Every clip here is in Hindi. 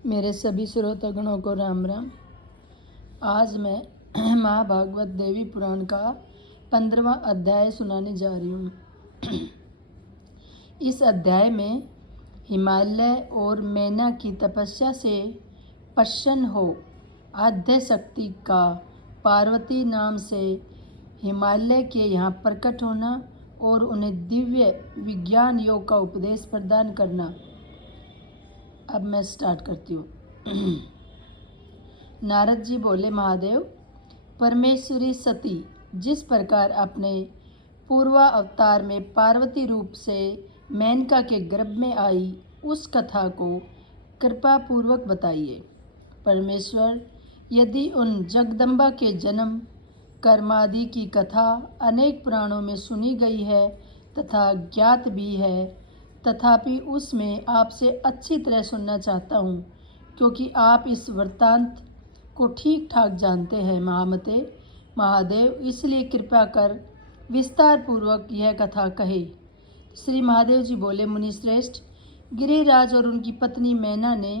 मेरे सभी श्रोतागणों को राम राम। आज मैं महाभागवत देवी पुराण का 15वां अध्याय सुनाने जा रही हूँ। इस अध्याय में हिमालय और मैना की तपस्या से प्रसन्न हो आद्य शक्ति का पार्वती नाम से हिमालय के यहाँ प्रकट होना और उन्हें दिव्य विज्ञान योग का उपदेश प्रदान करना। अब मैं स्टार्ट करती हूँ। नारद जी बोले, महादेव, परमेश्वरी सती जिस प्रकार अपने पूर्वा अवतार में पार्वती रूप से मेनका के गर्भ में आई, उस कथा को कृपा पूर्वक बताइए। परमेश्वर, यदि उन जगदम्बा के जन्म कर्मादि की कथा अनेक पुराणों में सुनी गई है तथा ज्ञात भी है, तथापि उसमें आपसे अच्छी तरह सुनना चाहता हूँ, क्योंकि आप इस वृत्तांत को ठीक ठाक जानते हैं। महामते महादेव, इसलिए कृपा कर विस्तार पूर्वक यह कथा कहे। श्री महादेव जी बोले, मुनिश्रेष्ठ, गिरिराज और उनकी पत्नी मैना ने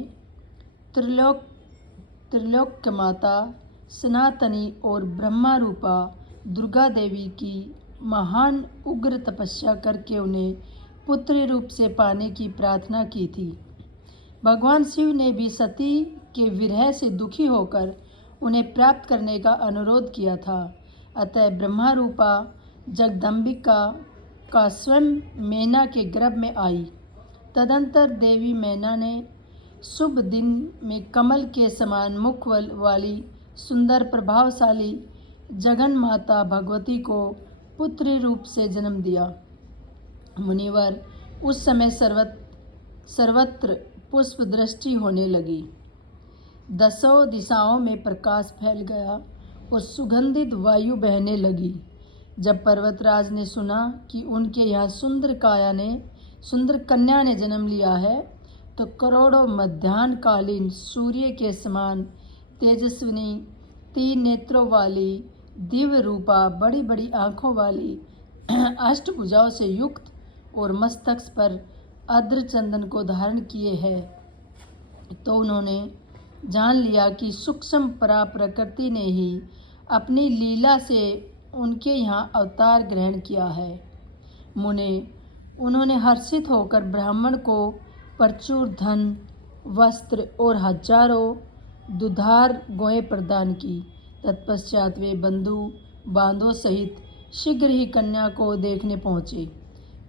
त्रिलोक्य माता सनातनी और ब्रह्मा रूपा दुर्गा देवी की महान उग्र तपस्या करके उन्हें पुत्री रूप से पाने की प्रार्थना की थी। भगवान शिव ने भी सती के विरह से दुखी होकर उन्हें प्राप्त करने का अनुरोध किया था। अतः ब्रह्मा रूपा जगदम्बिका का स्वयं मैना के गर्भ में आई। तदंतर देवी मैना ने शुभ दिन में कमल के समान मुख वाली सुंदर प्रभावशाली जगन माता भगवती को पुत्री रूप से जन्म दिया। मुनिवर, उस समय सर्वत्र पुष्प दृष्टि होने लगी। दसों दिशाओं में प्रकाश फैल गया और सुगंधित वायु बहने लगी। जब पर्वतराज ने सुना कि उनके यहाँ सुंदर कन्या ने जन्म लिया है, तो करोड़ों मध्याह्नकालीन सूर्य के समान तेजस्विनी, 3 नेत्रों वाली, दिव्य रूपा, बड़ी बड़ी आँखों वाली, अष्टभुजाओं से युक्त और मस्तक पर अद्र चंदन को धारण किए है, तो उन्होंने जान लिया कि सूक्ष्म परा प्रकृति ने ही अपनी लीला से उनके यहाँ अवतार ग्रहण किया है। मुने, उन्होंने हर्षित होकर ब्राह्मण को प्रचुर धन, वस्त्र और हजारों दुधार गौएं प्रदान की। तत्पश्चात वे बंधु बांधों सहित शीघ्र ही कन्या को देखने पहुँचे।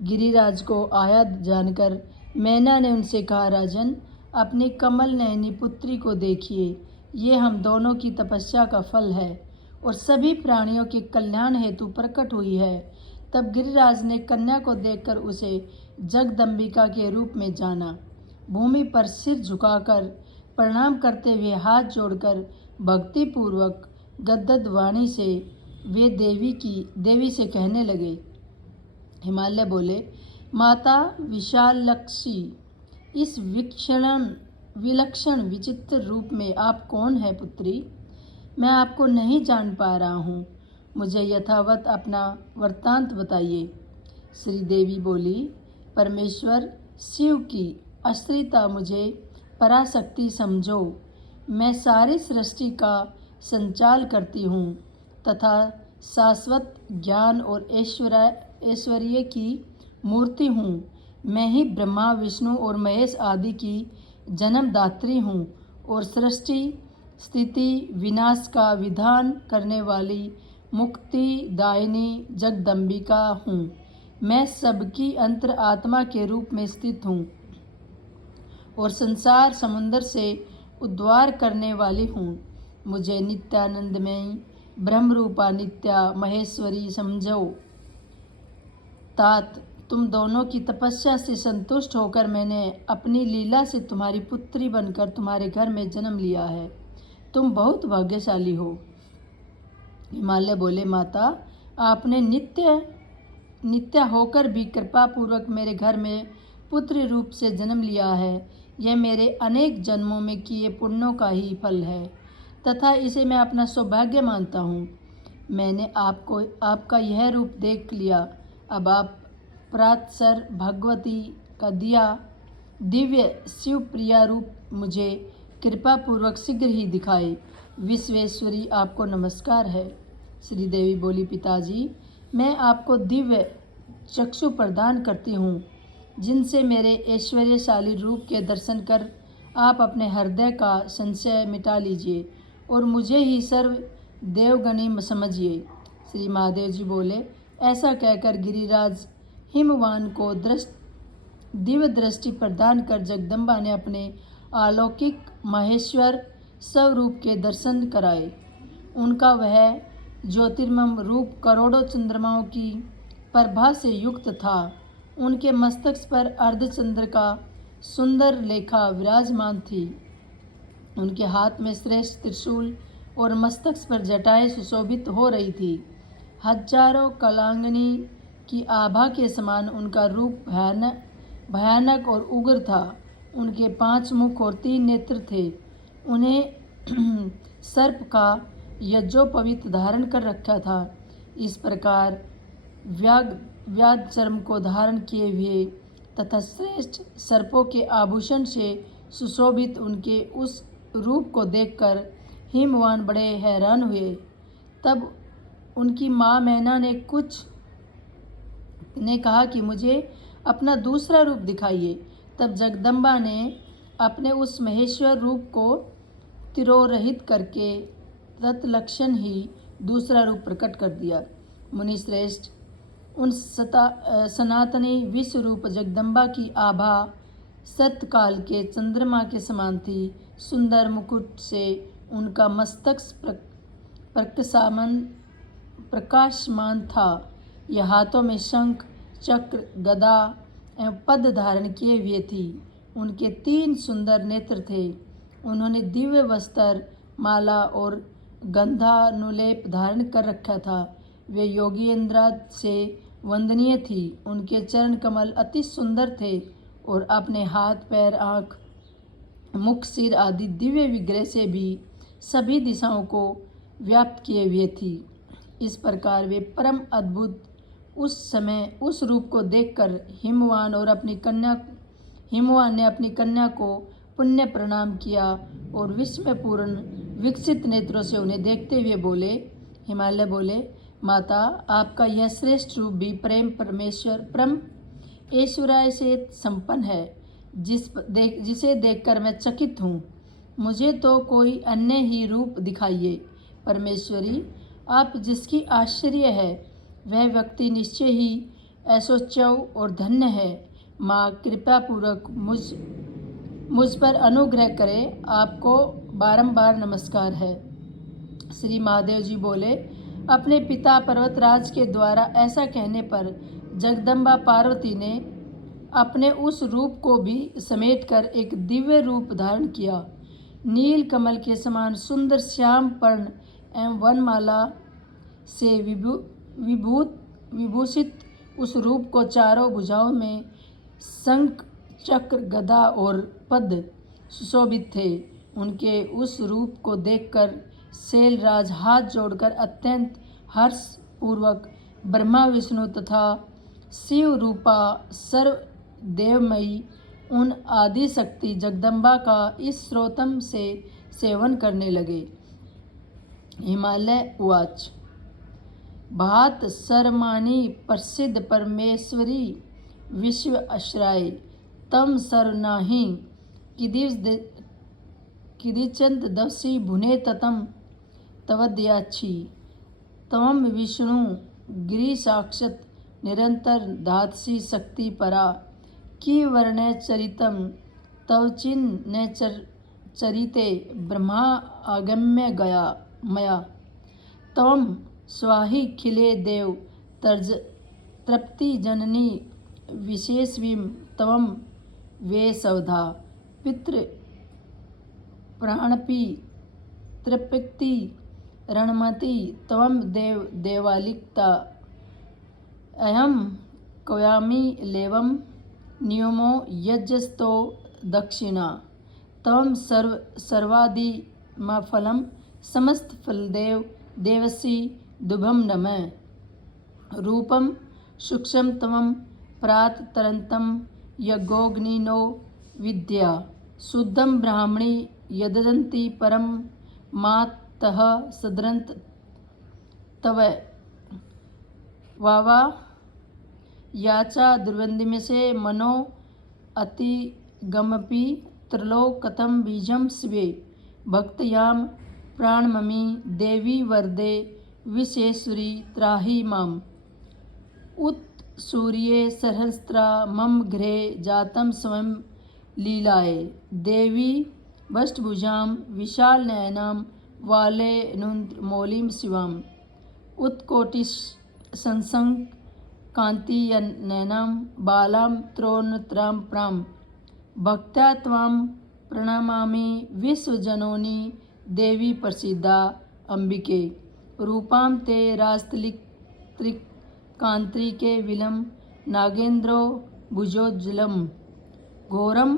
गिरिराज को आया जानकर मैना ने उनसे कहा, राजन, अपनी कमल नयनी पुत्री को देखिए, ये हम दोनों की तपस्या का फल है और सभी प्राणियों के कल्याण हेतु प्रकट हुई है। तब गिरिराज ने कन्या को देखकर उसे जगदम्बिका के रूप में जाना। भूमि पर सिर झुकाकर प्रणाम करते हुए हाथ जोड़कर भक्तिपूर्वक गद्गद वाणी से वे देवी से कहने लगे। हिमालय बोले, माता विशालक्षी, इस विलक्षण विचित्र रूप में आप कौन है पुत्री? मैं आपको नहीं जान पा रहा हूँ, मुझे यथावत अपना वृत्तांत बताइए। श्री देवी बोली, परमेश्वर शिव की आश्रिता मुझे पराशक्ति समझो। मैं सारी सृष्टि का संचाल करती हूँ तथा शाश्वत ज्ञान और ऐश्वर्य की मूर्ति हूँ। मैं ही ब्रह्मा, विष्णु और महेश आदि की जन्मदात्री हूँ और सृष्टि स्थिति विनाश का विधान करने वाली मुक्ति दायिनी जगदम्बिका हूँ। मैं सबकी अंतर आत्मा के रूप में स्थित हूँ और संसार समुद्र से उद्धार करने वाली हूँ। मुझे नित्यानंदमयी ब्रह्मरूपा नित्या महेश्वरी समझो। तात, तुम दोनों की तपस्या से संतुष्ट होकर मैंने अपनी लीला से तुम्हारी पुत्री बनकर तुम्हारे घर में जन्म लिया है। तुम बहुत भाग्यशाली हो। हिमालय बोले, माता, आपने नित्य होकर भी कृपा पूर्वक मेरे घर में पुत्र रूप से जन्म लिया है। यह मेरे अनेक जन्मों में किए पुण्यों का ही फल है तथा इसे मैं अपना सौभाग्य मानता हूँ। मैंने आपका यह रूप देख लिया। अब आप प्रातसर भगवती का दिव्य शिव प्रिया रूप मुझे कृपा पूर्वक शीघ्र ही दिखाए। विश्वेश्वरी आपको नमस्कार है। श्री देवी बोली, पिताजी मैं आपको दिव्य चक्षु प्रदान करती हूँ, जिनसे मेरे ऐश्वर्यशाली रूप के दर्शन कर आप अपने हृदय का संशय मिटा लीजिए और मुझे ही सर्व देवगणी समझिए। श्री महादेव जी बोले, ऐसा कहकर गिरिराज हिमवान को दिव्य दृष्टि प्रदान कर जगदम्बा ने अपने अलौकिक महेश्वर स्वरूप के दर्शन कराए। उनका वह ज्योतिर्मय रूप करोड़ों चंद्रमाओं की प्रभा से युक्त था। उनके मस्तक पर अर्धचंद्र का सुंदर लेखा विराजमान थी। उनके हाथ में श्रेष्ठ त्रिशूल और मस्तक पर जटाएं सुशोभित हो रही थी। हजारों कलांगनी की आभा के समान उनका रूप भयानक और उग्र था। उनके 5 मुख और 3 नेत्र थे। उन्हें सर्प का यज्ञोपवीत धारण कर रखा था। इस प्रकार व्याध चर्म को धारण किए हुए तथा श्रेष्ठ सर्पों के आभूषण से सुशोभित उनके उस रूप को देखकर हिमवान बड़े हैरान हुए। तब उनकी माँ मैना ने कहा कि मुझे अपना दूसरा रूप दिखाइए। तब जगदम्बा ने अपने उस महेश्वर रूप को तिरोहित करके तत्लक्षण ही दूसरा रूप प्रकट कर दिया। मुनि श्रेष्ठ, उन सनातनी विश्व रूप जगदम्बा की आभा सतकाल के चंद्रमा के समान थी। सुंदर मुकुट से उनका मस्तक प्रकाशमान था। यह हाथों में शंख, चक्र, गदा एवं पद धारण किए हुए थी। उनके 3 सुंदर नेत्र थे। उन्होंने दिव्य वस्त्र, माला और गंधानुलेप धारण कर रखा था। वे योगीन्द्रा से वंदनीय थी। उनके चरण कमल अति सुंदर थे और अपने हाथ, पैर, आँख, मुख, सिर आदि दिव्य विग्रह से भी सभी दिशाओं को व्याप्त किए हुए थी। इस प्रकार वे परम अद्भुत उस समय उस रूप को देखकर हिमवान ने अपनी कन्या को पुण्य प्रणाम किया और विस्मयपूर्ण विकसित नेत्रों से उन्हें देखते हुए बोले, हिमालय बोले, माता आपका यह श्रेष्ठ रूप भी परम ऐश्वर्य से संपन्न है, जिसे देखकर मैं चकित हूँ। मुझे तो कोई अन्य ही रूप दिखाइए। परमेश्वरी, आप जिसकी आश्चर्य है वह व्यक्ति निश्चय ही ऐशोच्चव और धन्य है। माँ कृपा पूर्वक मुझ पर अनुग्रह करें। आपको बारंबार नमस्कार है। श्री महादेव जी बोले, अपने पिता पर्वतराज के द्वारा ऐसा कहने पर जगदम्बा पार्वती ने अपने उस रूप को भी समेटकर एक दिव्य रूप धारण किया। नील कमल के समान सुंदर श्याम पर्ण एवं वनमाला से विभूषित उस रूप को चारों भुजाओं में शंख, चक्र, गदा और पद सुशोभित थे। उनके उस रूप को देखकर शैलराज हाथ जोड़कर अत्यंत हर्ष पूर्वक ब्रह्मा, विष्णु तथा शिव रूपा सर्वदेवमयी उन आदि शक्ति जगदम्बा का इस स्रोतम से सेवन करने लगे। हिमालय उवाच, भात सर्वमानी प्रसिद्ध परमेश्वरी विश्व आश्रय तम सर्वनाहि किदिचंत दवसी भुने ततम तवदयाक्षी तवम विष्णु गिरि साक्षत निरंतर धातसी शक्ति परा की वर्ण चरितम तवचिन न चरिते ब्रह्मा आगम्य गया मया तवम स्वाहि खिले देव तृप्ति जननी विशेषवीम तवम वे सवधा पितृ प्राणपी तृप्ति रणमति तवम देवालिकता अहम कव्यामि लेवम नियमो यज्ञस्तो दक्षिणा तवम सर्वादिमफलम समस्त फलदेव देवसी दुभम नमः रूपम सूक्ष्म तमं प्रात तरंतम यज्ञोग्निनो विद्या शुद्धम ब्राह्मणी यदन्ति परम मातः सदरंत तव वावा याचा दुर्वंदिम से मनो अतिगमपि त्रिलोकतम बीजम शिवे भक्तयाम प्राणममि देवी वरदे विशेश्वरी त्राहि माम उत सूर्ये सहस्रा मम गृहे जातम स्वयं लीलाए देवी वष्टभुजां विशाल नयनाम वाले नुन्द्र मौलिम शिवाम उत्कोटिश संसंग कांति नयनाम बालाम त्रोन्नत्राम प्राम भक्त्या त्वां प्रणमामि विश्वजनोनि देवी प्रसिद्धा अंबिके रूपां ते रास्तलिक कांत्रिके विलम नागेंद्रो भुजोज्जलम घोरम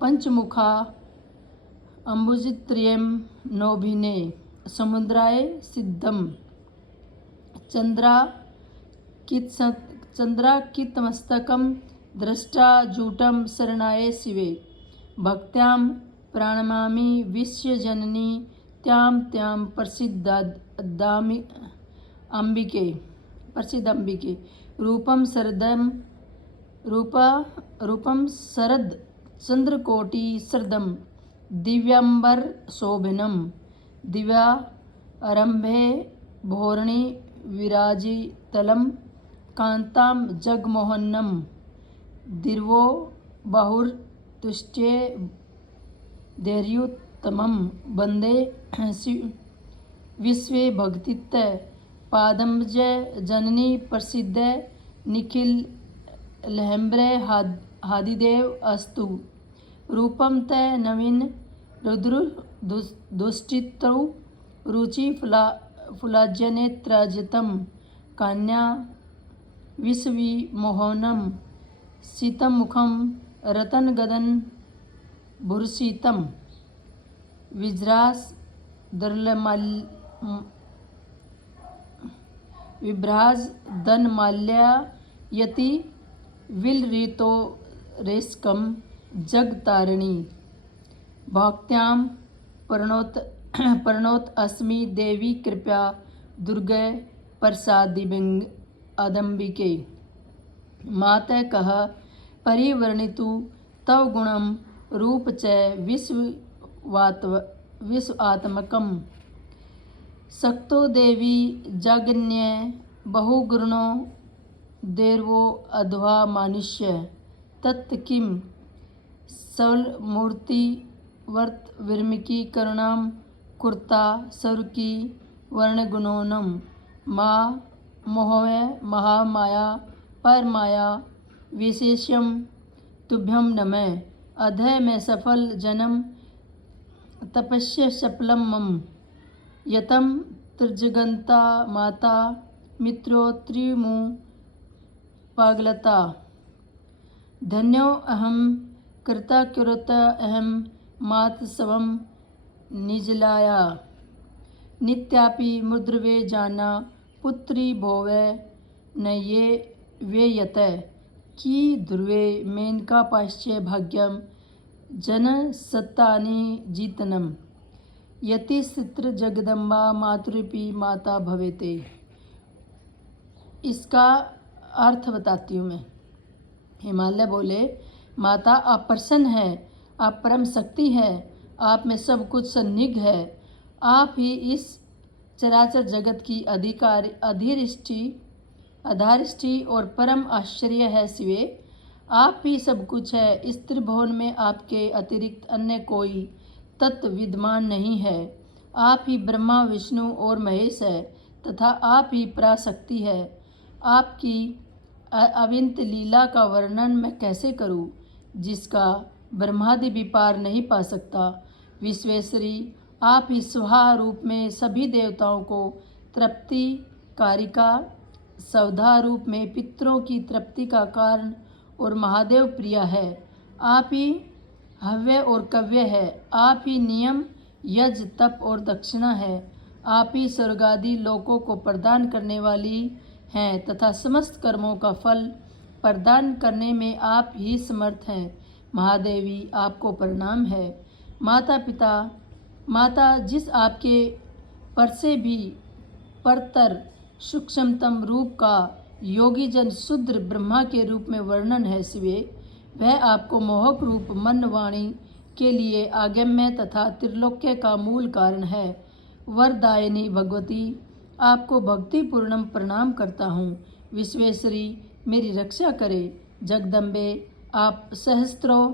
पंचमुखा अम्बुजित्रियम नोभिने समुद्राय सिद्धम चंद्राकितमस्तकम दृष्टा जूटम शरणाय शिवे भक्त्यां प्रणमामि विश्वजननी त्यां प्रसिद्ध अंबिके रूपम शरद चंद्रकोटि सरदम दिव्यांबर शोभिनम दिव्या आरंभे भोरणी विराजितलम कांतां जगमोहनम दिर्वो बहुर्तुष्ट्ये धैर्योत्तमं वंदे विश्वे भक्तित पादम्ज जननी प्रसिद्ध निखिल लहम्ब्रे हादिदेव अस्तु रूपम त नवीन रुद्र दुष्टित्रौ रुचि फुलाज्यनेत्रजतम कन्या विश्वविमोहनम शीतमुखम रतनगदन भुर्षितम विभ्राज दनमाल्यायति विलरितो रेस्कम जगतारिणी भक्त्यां प्रणोत अस्मि देवी कृपया दुर्गे प्रसादिबिंग अदम्बिके मातः कह परिवर्णितु तव गुणम रूप च विश्वात्मकम सक्तो देवी जगन्य बहुगुणो देर्वो अध्वा मानुष्य तत् किम सवलमूर्ति वर्त विर्मिकी करुणाम कुर्ता सरुकी वर्णगुणोनम माँ मोहय महामाया परमाया विशेषम तुभ्यम नमः अधय में सफल जन्म तपस्या सफलम मम यतम त्रिजगंता माता मित्रो त्रिमु पागलता धन्यो अहम कृताकृत अहम मातसवम निजलाया नित्यापि मुद्रवे जाना पुत्री भोवे न ये वेयत की ध्रुवे मेनका पाश्चे भाग्यम जन सत्तानि जीतनम यति चित्र जगदम्बा मातृपी माता भवेते। इसका अर्थ बताती हूँ मैं। हिमालय बोले, माता आप प्रसन्न है, आप परम शक्ति है, आप में सब कुछ सन्निग्ध है, आप ही इस चराचर जगत की आधारिष्टि और परम आश्चर्य है शिवे। आप ही सब कुछ है। इस त्रिभुवन में आपके अतिरिक्त अन्य कोई तत्व विद्यमान नहीं है। आप ही ब्रह्मा विष्णु और महेश है तथा आप ही पराशक्ति है। आपकी अविंत लीला का वर्णन मैं कैसे करूं, जिसका ब्रह्मादि भी पार नहीं पा सकता। विश्वेश्वरी, आप ही स्वाहा रूप में सभी देवताओं को तृप्ति कारिका, सवधा रूप में पितरों की तृप्ति का कारण और महादेव प्रिया है। आप ही हव्य और कव्य है। आप ही नियम, यज्ञ, तप और दक्षिणा है। आप ही स्वर्गादि लोकों को प्रदान करने वाली हैं तथा समस्त कर्मों का फल प्रदान करने में आप ही समर्थ हैं। महादेवी आपको प्रणाम है। माता जिस आपके पर से भी परतर सूक्ष्मतम रूप का योगी जन शुद्र ब्रह्मा के रूप में वर्णन है शिवे, वह आपको मोहक रूप मन वाणी के लिए आगम्य तथा त्रिलोक्य का मूल कारण है। वरदायिनी भगवती आपको भक्तिपूर्णम प्रणाम करता हूँ। विश्वेश्वरी मेरी रक्षा करे। जगदम्बे आप सहस्त्रों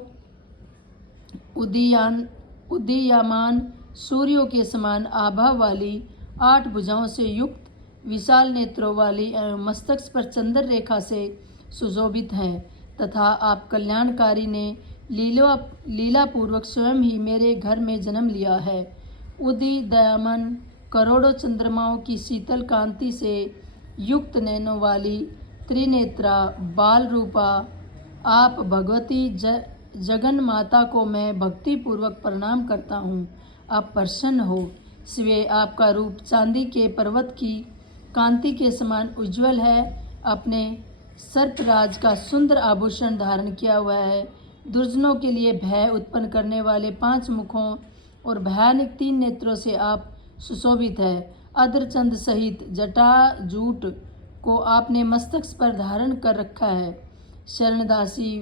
उदीयमान सूर्यों के समान आभा वाली 8 भुजाओं से युक्त विशाल नेत्रों वाली एवं मस्तक पर चंद्र रेखा से सुशोभित हैं तथा आप कल्याणकारी ने लीला पूर्वक स्वयं ही मेरे घर में जन्म लिया है। उदीयमान करोड़ों चंद्रमाओं की शीतल कांति से युक्त नैनों वाली त्रिनेत्रा बाल रूपा आप भगवती जगन माता को मैं भक्ति पूर्वक प्रणाम करता हूँ। आप प्रसन्न हो। शिवे आपका रूप चांदी के पर्वत की कांति के समान उज्जवल है। अपने सर्पराज का सुंदर आभूषण धारण किया हुआ है। दुर्जनों के लिए भय उत्पन्न करने वाले 5 मुखों और भयानक 3 नेत्रों से आप सुशोभित है। अद्रचंद सहित जटाजूट को आपने मस्तक पर धारण कर रखा है। शरणदासी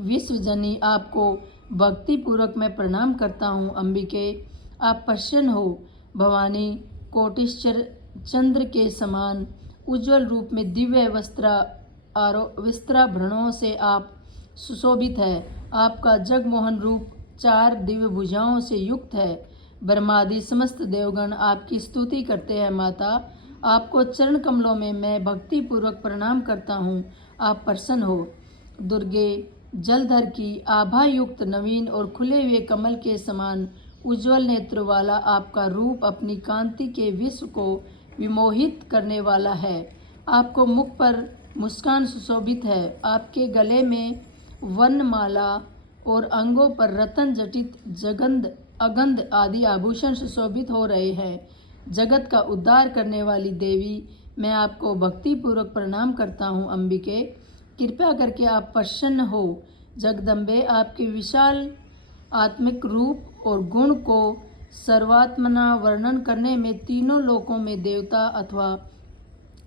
विश्वजनी आपको भक्ति पूर्वक मैं प्रणाम करता हूँ। अंबिके आप प्रसन्न हो। भवानी कोटिश्चर चंद्र के समान उज्जवल रूप में दिव्य वस्त्राभरणों से आप सुशोभित है। आपका जगमोहन रूप 4 दिव्य भुजाओं से युक्त है। ब्रह्मादि समस्त देवगण आपकी स्तुति करते हैं। माता आपको चरण कमलों में मैं भक्ति पूर्वक प्रणाम करता हूँ। आप प्रसन्न हो। दुर्गे जलधर की आभा युक्त नवीन और खुले हुए कमल के समान उज्जवल नेत्र वाला आपका रूप अपनी कांति के विश्व को विमोहित करने वाला है। आपको मुख पर मुस्कान सुशोभित है। आपके गले में वनमाला और अंगों पर रतन जटित जगंद अगंध आदि आभूषण सुशोभित हो रहे हैं। जगत का उद्धार करने वाली देवी मैं आपको भक्ति पूर्वक प्रणाम करता हूँ। अंबिके कृपया करके आप प्रसन्न हो। जगदम्बे आपके विशाल आत्मिक रूप और गुण को सर्वात्मना वर्णन करने में तीनों लोकों में देवता अथवा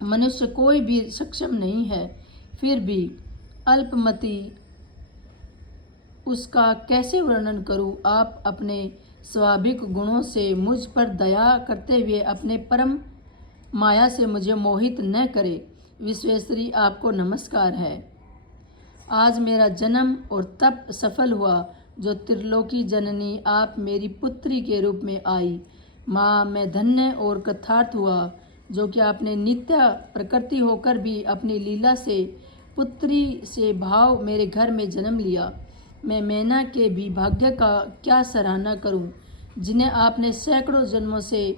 मनुष्य कोई भी सक्षम नहीं है। फिर भी अल्पमति उसका कैसे वर्णन करूं। आप अपने स्वाभाविक गुणों से मुझ पर दया करते हुए अपने परम माया से मुझे मोहित न करें। विश्वेश्वरी आपको नमस्कार है। आज मेरा जन्म और तप सफल हुआ। जो त्रिलोकी जननी आप मेरी पुत्री के रूप में आई। माँ मैं धन्य और कृतार्थ हुआ जो कि आपने नित्य प्रकृति होकर भी अपनी लीला से पुत्री से भाव मेरे घर में जन्म लिया। मैं मैना के भी भाग्य का क्या सराहना करूं, जिन्हें आपने सैकड़ों जन्मों से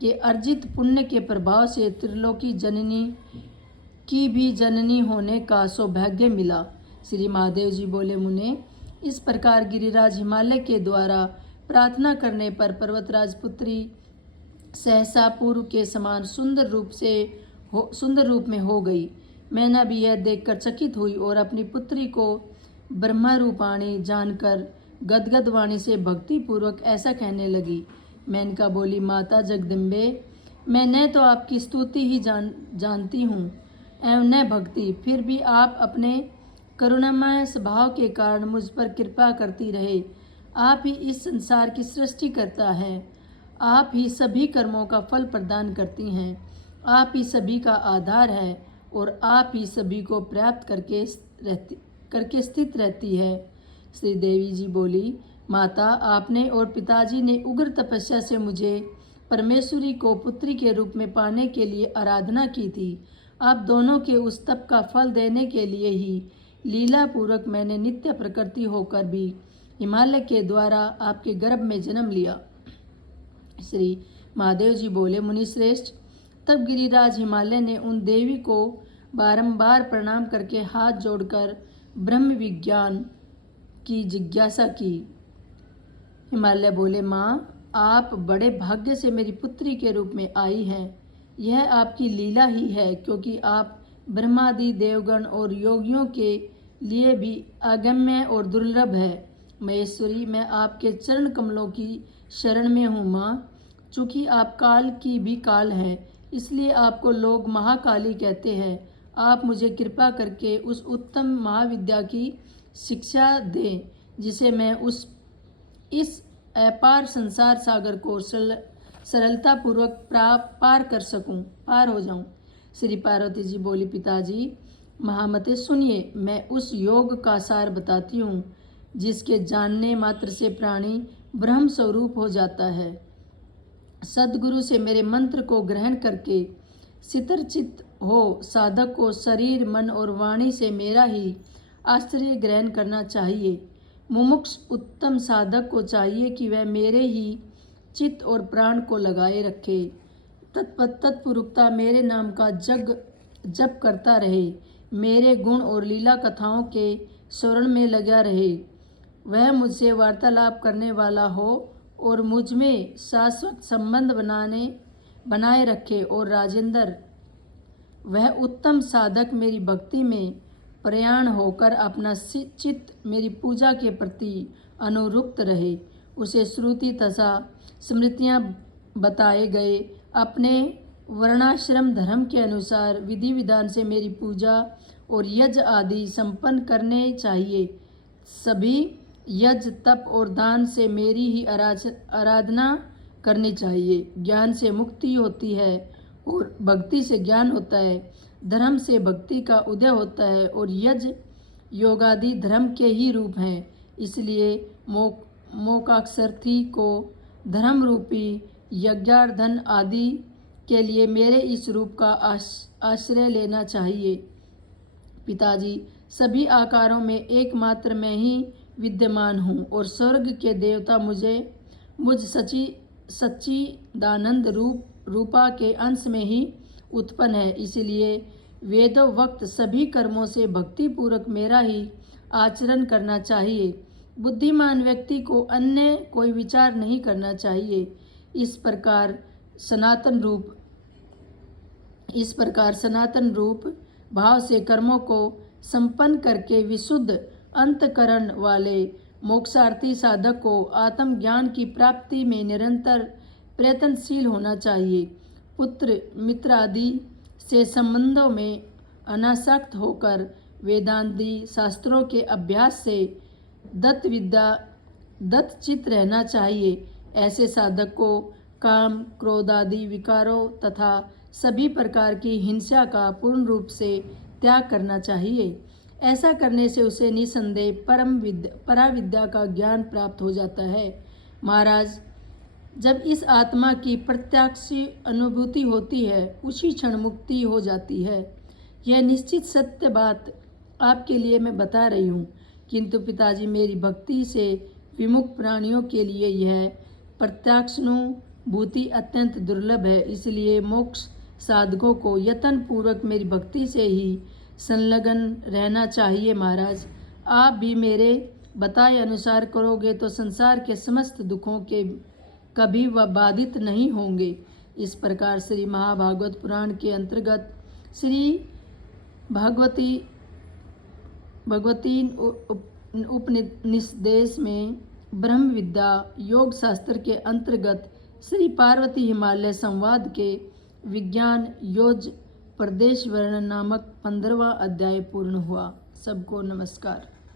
के अर्जित पुण्य के प्रभाव से त्रिलोकी जननी की भी जननी होने का सौभाग्य मिला। श्री महादेव जी बोले, मुने इस प्रकार गिरिराज हिमालय के द्वारा प्रार्थना करने पर पर्वतराज पुत्री सहसा पूर्व के समान सुंदर रूप में हो गई। मैना भी यह देखकर चकित हुई और अपनी पुत्री को ब्रह्मा रूपाणी जानकर गदगद वाणी से भक्ति पूर्वक ऐसा कहने लगी। मेनका बोली, माता जगदम्बे मैं न तो आपकी स्तुति ही जानती हूँ एवं न भक्ति, फिर भी आप अपने करुणामय स्वभाव के कारण मुझ पर कृपा करती रहे। आप ही इस संसार की सृष्टि करता है। आप ही सभी कर्मों का फल प्रदान करती हैं। आप ही सभी का आधार है और आप ही सभी को प्राप्त करके स्थित रहती है। श्री देवी जी बोली, माता आपने और पिताजी ने उग्र तपस्या से मुझे परमेश्वरी को पुत्री के रूप में पाने के लिए आराधना की थी। आप दोनों के उस तप का फल देने के लिए ही लीला पूर्वक मैंने नित्य प्रकृति होकर भी हिमालय के द्वारा आपके गर्भ में जन्म लिया। श्री महादेव जी बोले, मुनिश्रेष्ठ तब गिरिराज हिमालय ने उन देवी को बारंबार प्रणाम करके हाथ जोड़कर ब्रह्म विज्ञान की जिज्ञासा की। हिमालय बोले, माँ आप बड़े भाग्य से मेरी पुत्री के रूप में आई हैं। यह आपकी लीला ही है, क्योंकि आप ब्रह्मादि देवगण और योगियों के लिए भी अगम्य और दुर्लभ है। महेश्वरी, मैं आपके चरण कमलों की शरण में हूँ माँ। चूँकि आप काल की भी काल हैं, इसलिए आपको लोग महाकाली कहते हैं। आप मुझे कृपा करके उस उत्तम महाविद्या की शिक्षा दें जिसे मैं इस अपार संसार सागर को सरलतापूर्वक पार हो जाऊं। श्री पार्वती जी बोली, पिताजी महामते सुनिए, मैं उस योग का सार बताती हूँ जिसके जानने मात्र से प्राणी ब्रह्म स्वरूप हो जाता है। सद्गुरु से मेरे मंत्र को ग्रहण करके चित हो साधक को शरीर, मन और वाणी से मेरा ही आश्रय ग्रहण करना चाहिए। मुमुक्ष उत्तम साधक को चाहिए कि वह मेरे ही चित्त और प्राण को लगाए रखे, तत्पूर्वकता मेरे नाम का जप करता रहे, मेरे गुण और लीला कथाओं के स्मरण में लगा रहे। वह मुझसे वार्तालाप करने वाला हो और मुझ में शाश्वत संबंध बनाए रखे। और राजेंद्र, वह उत्तम साधक मेरी भक्ति में प्रयाण होकर अपना चित्त मेरी पूजा के प्रति अनुरुक्त रहे। उसे श्रुति तथा स्मृतियाँ बताए गए अपने वर्णाश्रम धर्म के अनुसार विधि विधान से मेरी पूजा और यज्ञ आदि संपन्न करने चाहिए। सभी यज्ञ, तप और दान से मेरी ही आराधना करनी चाहिए। ज्ञान से मुक्ति होती है और भक्ति से ज्ञान होता है। धर्म से भक्ति का उदय होता है और यज्ञ योगादि धर्म के ही रूप हैं। इसलिए मोक्षार्थी को धर्म रूपी यज्ञार्धन आदि के लिए मेरे इस रूप का आश्रय लेना चाहिए। पिताजी, सभी आकारों में एकमात्र मैं ही विद्यमान हूँ और स्वर्ग के देवता मुझ सच्चिदानंद रूपा के अंश में ही उत्पन्न है। इसलिए वेदोक्त सभी कर्मों से भक्ति पूर्वक मेरा ही आचरण करना चाहिए। बुद्धिमान व्यक्ति को अन्य कोई विचार नहीं करना चाहिए। इस प्रकार सनातन रूप भाव से कर्मों को संपन्न करके विशुद्ध अंतकरण वाले मोक्षार्थी साधक को आत्मज्ञान की प्राप्ति में निरंतर प्रयत्नशील होना चाहिए। पुत्र मित्र आदि से संबंधों में अनासक्त होकर वेदांती शास्त्रों के अभ्यास से दत्तचित्त रहना चाहिए। ऐसे साधक को काम, क्रोध आदि विकारों तथा सभी प्रकार की हिंसा का पूर्ण रूप से त्याग करना चाहिए। ऐसा करने से उसे निसंदेह पराविद्या का ज्ञान प्राप्त हो जाता है। महाराज, जब इस आत्मा की प्रत्यक्ष अनुभूति होती है उसी क्षण मुक्ति हो जाती है। यह निश्चित सत्य बात आपके लिए मैं बता रही हूँ, किंतु पिताजी, मेरी भक्ति से विमुख प्राणियों के लिए यह प्रत्यक्षानुभूति अत्यंत दुर्लभ है। इसलिए मोक्ष साधकों को यत्न पूर्वक मेरी भक्ति से ही संलग्न रहना चाहिए। महाराज, आप भी मेरे बताए अनुसार करोगे तो संसार के समस्त दुखों के कभी वह बाधित नहीं होंगे। इस प्रकार श्री महाभागवत पुराण के अंतर्गत श्री भगवती उपनिषदेश में ब्रह्म विद्या योग शास्त्र के अंतर्गत श्री पार्वती हिमालय संवाद के विज्ञान योज प्रदेश वर्णन नामक 15वां अध्याय पूर्ण हुआ। सबको नमस्कार।